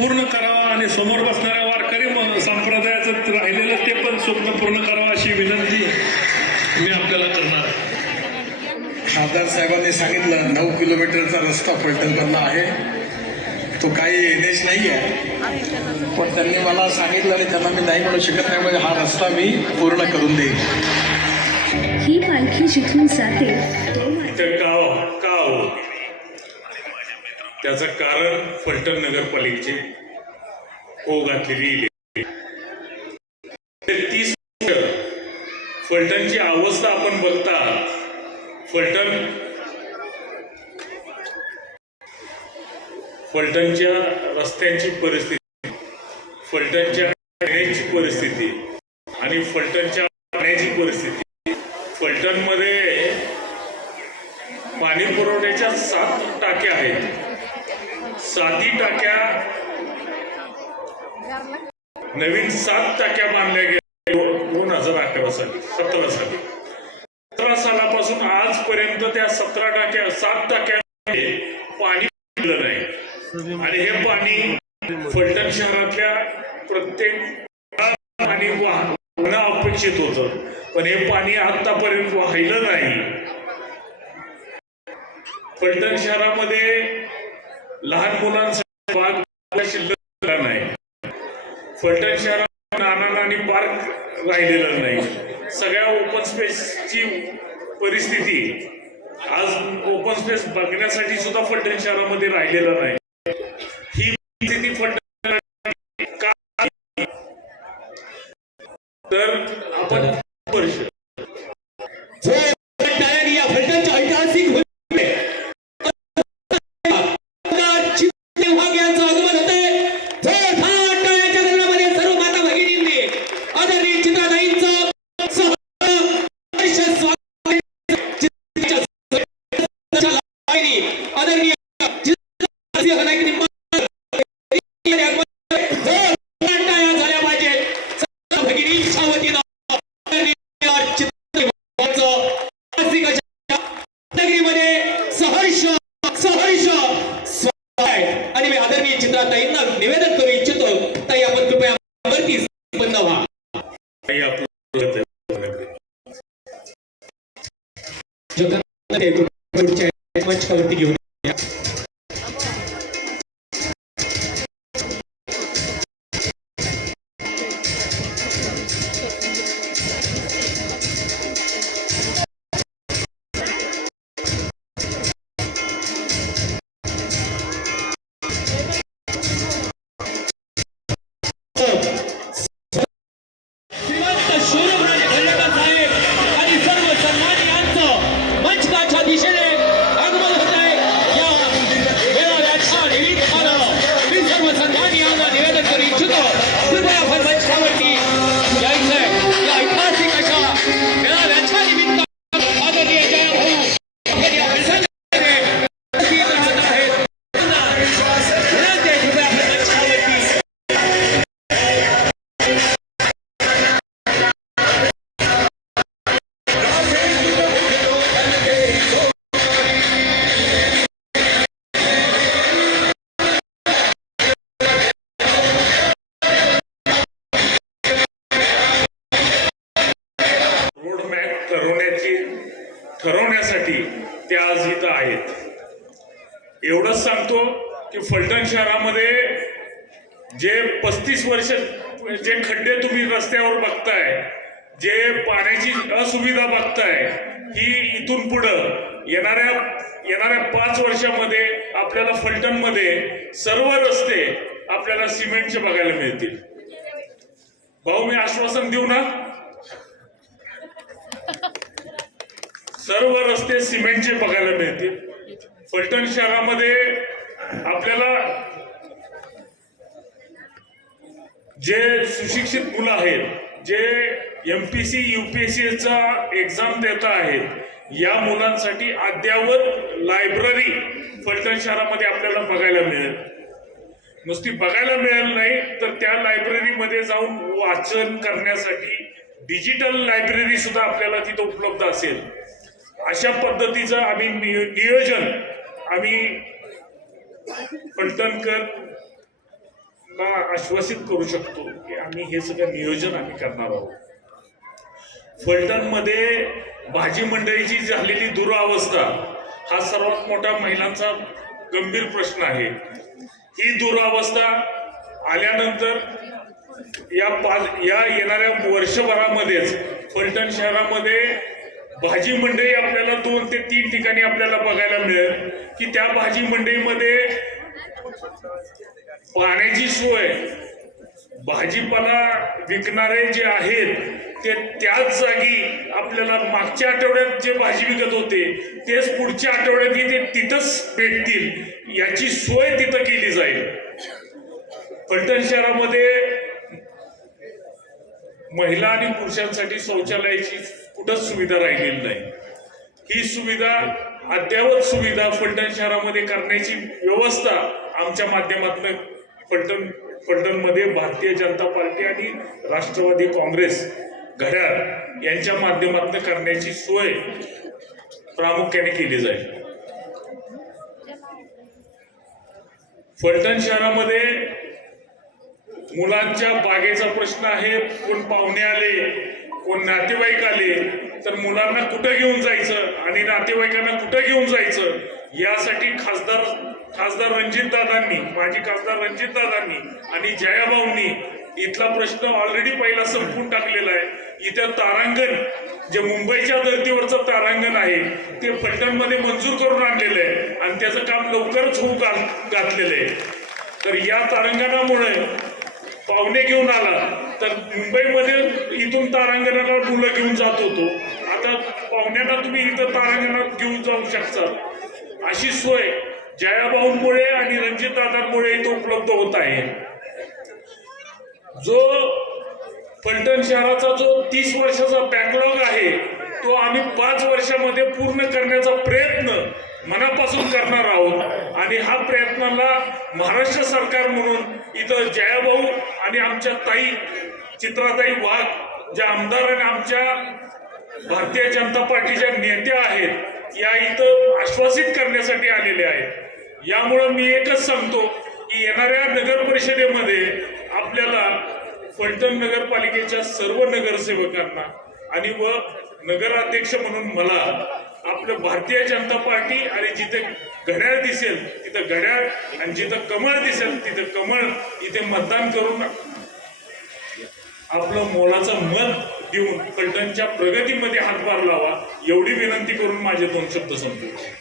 पूर्ण करावा आणि समोर बसणाऱ्या वारकरी संप्रदायाचं राहिलेलं ते पण स्वप्न पूर्ण करावं अशी विनंती मी आपल्याला करणार. खासदार साहेबांनी सांगितलं 9 किलोमीटरचा रस्ता फलटणकडला आहे, तो काही एनएच नाही आहे, पण त्यांनी मला सांगितलं आणि त्यांना मी नाही म्हणू शकत नाही, म्हणजे हा रस्ता मी पूर्ण करून देईन. ही पालखी जिथून जाते का हो त्याचं कारण फलटण नगरपालिकेचे हो घातलेली 30 फलटणची अवस्था आपण बघता. फलटणच्या रस्त्यांची परिस्थिती, फलटणच्या ड्रेनेजची परिस्थिती आणि फलटणच्या पाण्याची परिस्थिती. फलटणमध्ये पाणी पुरवठ्याच्या 7 टाक्या आहेत. 7ही टाक्या नवीन 7 टाक्या बांधल्या गेल्या 2011 साली 17 साली. 17 सालापासून आजपर्यंत त्या 7 टाक्यामध्ये पाणी पिलं नाही आणि हे पाणी फलटण शहरातल्या प्रत्येक आणि वाहणं अपेक्षित होतं, पण हे पाणी आतापर्यंत वाहिलं नाही. फलटण शहरामध्ये लहान मुलांसाठी बाग शिल्लक नाही. फलटण शहरात नाना पार्क राहिलेलं नाही. सगळ्या ओपन स्पेसची परिस्थिती आज ओपन स्पेस बघण्यासाठी सुद्धा फलटण शहरामध्ये राहिलेलं नाही. ही स्थिती फलटण का तर आपण वर्ष फलटणच्या ऐतिहासिक आणि मी आदरणीय चित्राताईंना निवेदन करू इच्छितो. ताई आपण कृपया वरती बंद व्हा. मंचावरती घेऊन ठरवण्यासाठी ते आज इथं आहेत. एवढंच सांगतो की फलटण शहरामध्ये जे 35 वर्ष जे खड्डे तुम्ही रस्त्यावर बघताय, जे पाण्याची असुविधा बघताय, ही इथून पुढं येणाऱ्या 5 वर्षामध्ये आपल्याला फलटणमध्ये सर्व रस्ते आपल्याला सिमेंटचे बघायला मिळतील. भाऊ मी आश्वासन देऊ ना, सर्व रस्ते सिमेंटचे बघायला मिळतील. फलटण शहरामध्ये आपल्याला जे सुशिक्षित मुलं आहेत, जे MPC UPSCचा एक्झाम देत आहेत, या मुलांसाठी अद्ययावत लायब्ररी फलटण शहरामध्ये आपल्याला बघायला मिळेल. नुसती बघायला मिळेल नाही तर त्या लायब्ररीमध्ये जाऊन वाचन करण्यासाठी डिजिटल लायब्ररी सुद्धा आपल्याला तिथं उपलब्ध असेल. अशा पद्धतीचं आम्ही नियोजन आम्ही फलटणकर आश्वासित करू शकतो की आम्ही हे सगळं नियोजन आम्ही करणार आहोत. फलटणमध्ये भाजी मंडईची झालेली दुरावस्था हा सर्वात मोठा महिलांचा गंभीर प्रश्न आहे. ही दुरावस्था आल्यानंतर या येणाऱ्या वर्षभरामध्येच फलटण शहरामध्ये भाजी मंडई आपल्याला 2 ते 3 ठिकाणी आपल्याला बघायला मिळेल की त्या भाजी मंडईमध्ये पाण्याची सोय, भाजीपाला विकणारे जे आहेत ते त्याच जागी आपल्याला मागच्या आठवड्यात जे भाजी विकत होते तेच पुढच्या आठवड्यात ते तिथंच भेटतील याची सोय तिथं केली जाईल. फलटण शहरामध्ये महिला आणि पुरुषांसाठी शौचालयाची कुठंच सुविधा राहिलेली नाही. ही सुविधा अद्ययावत सुविधा फलटण शहरामध्ये करण्याची व्यवस्था आमच्या माध्यमातून फलटणमध्ये भारतीय जनता पार्टी आणि राष्ट्रवादी काँग्रेस घड्याळ यांच्या माध्यमातून करण्याची सोय प्रामुख्याने केली जाईल. फलटण शहरामध्ये मुलांच्या बागेचा प्रश्न आहे. कोण पाहुणे आले, कोण नातेवाईक आले तर मुलांना कुठं घेऊन जायचं आणि नातेवाईकांना कुठं घेऊन जायचं यासाठी खासदार रणजितदादांनी, माजी खासदार रणजितदादांनी आणि जयाभाऊंनी इथला प्रश्न ऑलरेडी पहिला संपून टाकलेला आहे. इथं तारांगण जे मुंबईच्या धर्तीवरचं तारांगण आहे ते फलटणमध्ये मंजूर करून आणलेलं आहे आणि त्याचं काम लवकरच होऊ घातलेलं आहे. तर या तारांगणामुळे पाहुणे घेऊन आला तर मुंबईमध्ये इथून तारांगणाला मुलं घेऊन जात होतो, आता पाहुण्यांना तुम्ही इथं तारांगणात घेऊन जाऊ शकता. अशी सोय जयाभाऊंमुळे आणि रणजितदादांमुळे इथं उपलब्ध होत आहे. जो फलटण शहराचा जो 30 वर्षाचा बॅकलॉग आहे तो आम्ही 5 वर्षामध्ये पूर्ण करण्याचा प्रयत्न मनापासून करणार आहोत आणि हा प्रयत्नाला महाराष्ट्र सरकार म्हणून इथं जयाभाऊ आणि आमच्या ताई चित्राताई वाघ ज्या आमदार आणि आमच्या भारतीय जनता पार्टीच्या नेत्या आहेत या इथं आश्वासित करण्यासाठी आलेले आहेत. यामुळं मी एकच सांगतो की येणाऱ्या नगर परिषदेमध्ये आपल्याला फलटण नगरपालिकेच्या सर्व नगरसेवकांना आणि नगराध्यक्ष म्हणून मला आपलं भारतीय जनता पार्टी आणि जिथे घड्याळ दिसेल तिथं घड्याळ आणि जिथं कमळ दिसेल तिथं कमळ इथे मतदान करून आपलं मोलाचं मत देऊन फलटणच्या प्रगतीमध्ये हातभार लावा एवढी विनंती करून माझे 2 शब्द संपवतो.